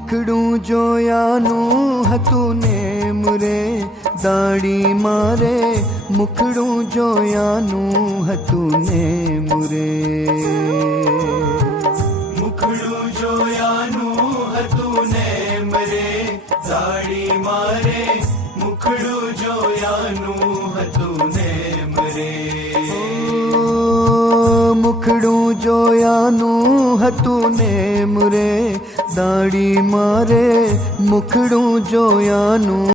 મુખડું જોયાનું હતું ને મુરે દાડી મારે મુખડું જોયાનું હતું ને મુરે મુખડું જોયાનું હતું ને મરે દાડી મારે મુખડું જોયાનું હતું ને મરે મુખડું જોયાનું હતું ને મુરે દાડી મારે મુખડું જોયાનું